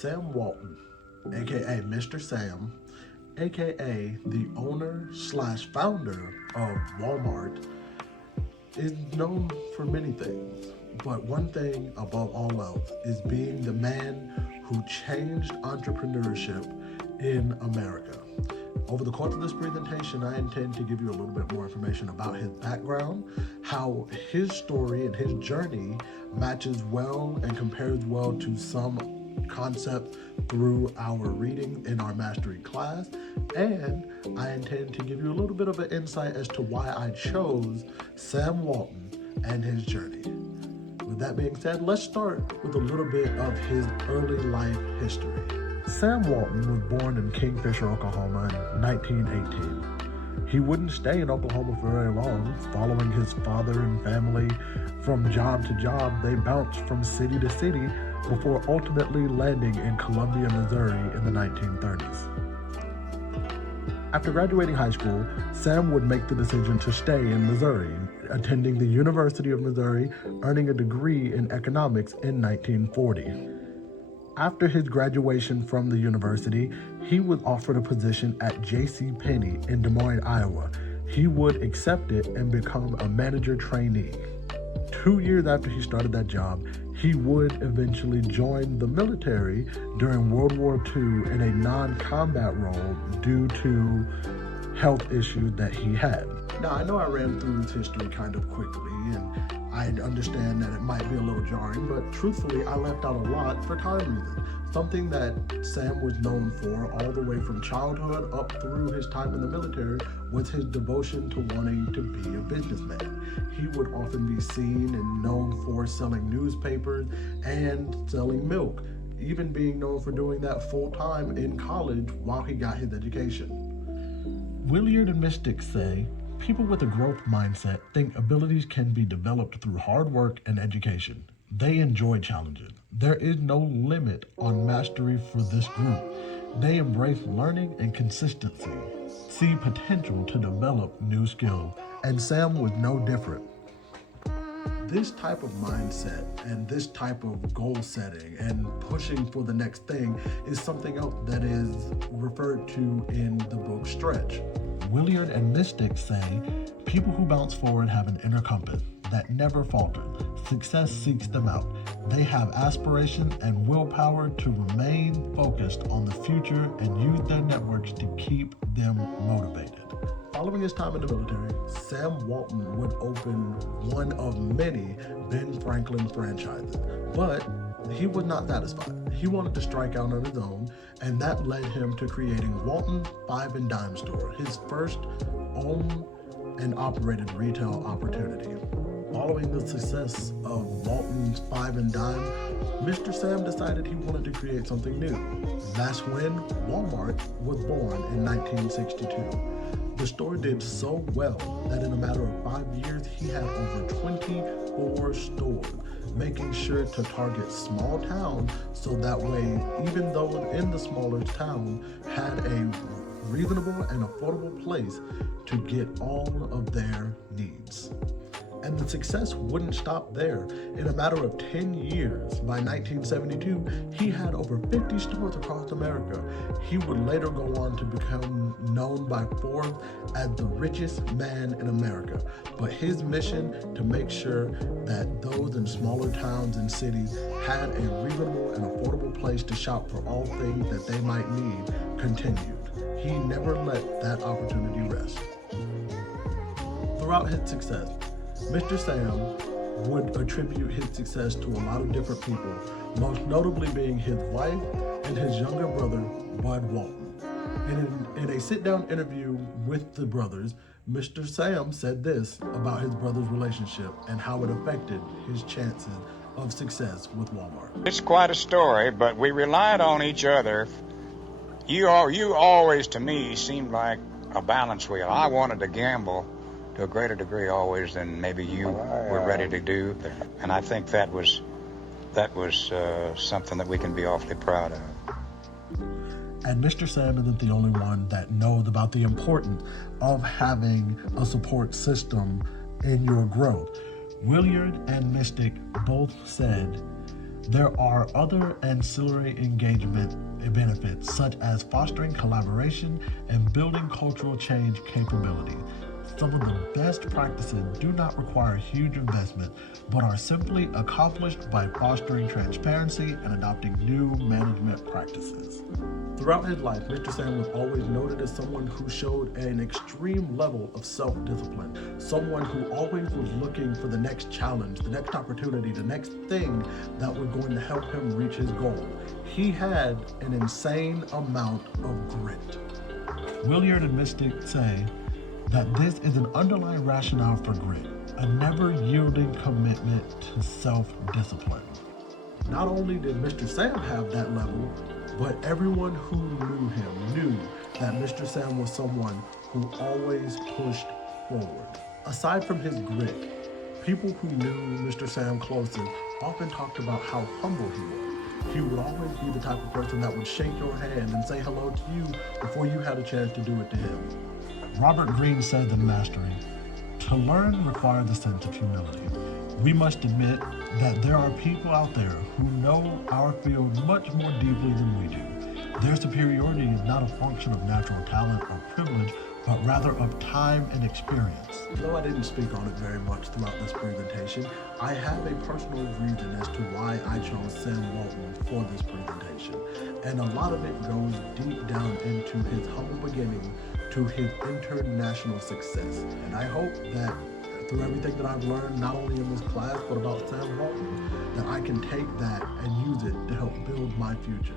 Sam Walton, aka Mr. Sam, aka the owner slash founder of Walmart, is known for many things. But one thing above all else is being the man who changed entrepreneurship in America. Over the course of this presentation, I intend to give you a little bit more information about his background, how his story and his journey matches well and compares well to some concepts through our reading in our mastery class, and I intend to give you a little bit of an insight as to why I chose Sam Walton and his journey. With that being said, let's start with a little bit of his early life history. Sam Walton was born in Kingfisher, Oklahoma in 1918. He wouldn't stay in Oklahoma for very long. Following his father and family from job to job, they bounced from city to city before ultimately landing in Columbia, Missouri in the 1930s. After graduating high school, Sam would make the decision to stay in Missouri, attending the University of Missouri, earning a degree in economics in 1940. After his graduation from the university, he was offered a position at J.C. Penney in Des Moines, Iowa. He would accept it and become a manager trainee. 2 years after he started that job, he would eventually join the military during World War II in a non-combat role due to health issues that he had. Now, I know I ran through his history kind of quickly, and I understand that it might be a little jarring, but truthfully, I left out a lot for time reasons. Something that Sam was known for all the way from childhood up through his time in the military was his devotion to wanting to be a businessman. He would often be seen and known for selling newspapers and selling milk, even being known for doing that full time in college while he got his education. Willard and mystics say, people with a growth mindset think abilities can be developed through hard work and education. They enjoy challenges. There is no limit on mastery for this group. They embrace learning and consistency, see potential to develop new skills, and Sam was no different. This type of mindset and this type of goal setting and pushing for the next thing is something else that is referred to in the book Stretch. Willard and mystics say, people who bounce forward have an inner compass that never falters. Success seeks them out. They have aspiration and willpower to remain focused on the future and use their networks to keep them motivated. Following his time in the military, Sam Walton would open one of many Ben Franklin franchises, but he was not satisfied. He wanted to strike out on his own, and that led him to creating Walton Five and Dime Store, his first owned and operated retail opportunity. Following the success of Walton's Five and Dime, Mr. Sam decided he wanted to create something new. That's when Walmart was born in 1962. The store did so well that in a matter of 5 years, he had over 24 stores, making sure to target small towns so that way, even those in the smaller town had a reasonable and affordable place to get all of their needs. And the success wouldn't stop there. In a matter of 10 years, by 1972, he had over 50 stores across America. He would later go on to become known by Forbes as the richest man in America. But his mission to make sure that those in smaller towns and cities had a reasonable and affordable place to shop for all things that they might need continued. He never let that opportunity rest. Throughout his success, Mr. Sam would attribute his success to a lot of different people, most notably being his wife and his younger brother, Bud Walton. In a sit-down interview with the brothers, Mr. Sam said this about his brother's relationship and how it affected his chances of success with Walmart. It's quite a story, but we relied on each other. You always, to me, seemed like a balance wheel. I wanted to gamble to a greater degree always than maybe you were ready to do. And I think that was something that we can be awfully proud of. And Mr. Sam isn't the only one that knows about the importance of having a support system in your growth. Willard and Mystic both said, There are other ancillary engagement benefits, such as fostering collaboration and building cultural change capability. Some of the best practices do not require huge investment, but are simply accomplished by fostering transparency and adopting new management practices. Throughout his life, Mr. Sam was always noted as someone who showed an extreme level of self-discipline, someone who always was looking for the next challenge, the next opportunity, the next thing that was going to help him reach his goal. He had an insane amount of grit. Williard and Mystic say that this is an underlying rationale for grit, a never-yielding commitment to self-discipline. Not only did Mr. Sam have that level, but everyone who knew him knew that Mr. Sam was someone who always pushed forward. Aside from his grit, people who knew Mr. Sam closest often talked about how humble he was. He would always be the type of person that would shake your hand and say hello to you before you had a chance to do it to him. Robert Greene said in Mastery, "To learn requires a sense of humility. We must admit that there are people out there who know our field much more deeply than we do. Their superiority is not a function of natural talent or privilege, but rather of time and experience." Though I didn't speak on it very much throughout this presentation, I have a personal reason as to why I chose Sam Walton for this presentation. And a lot of it goes deep down into his humble beginning to his international success. And I hope that through everything that I've learned, not only in this class, but about Sam Walton, that I can take that and use it to help build my future.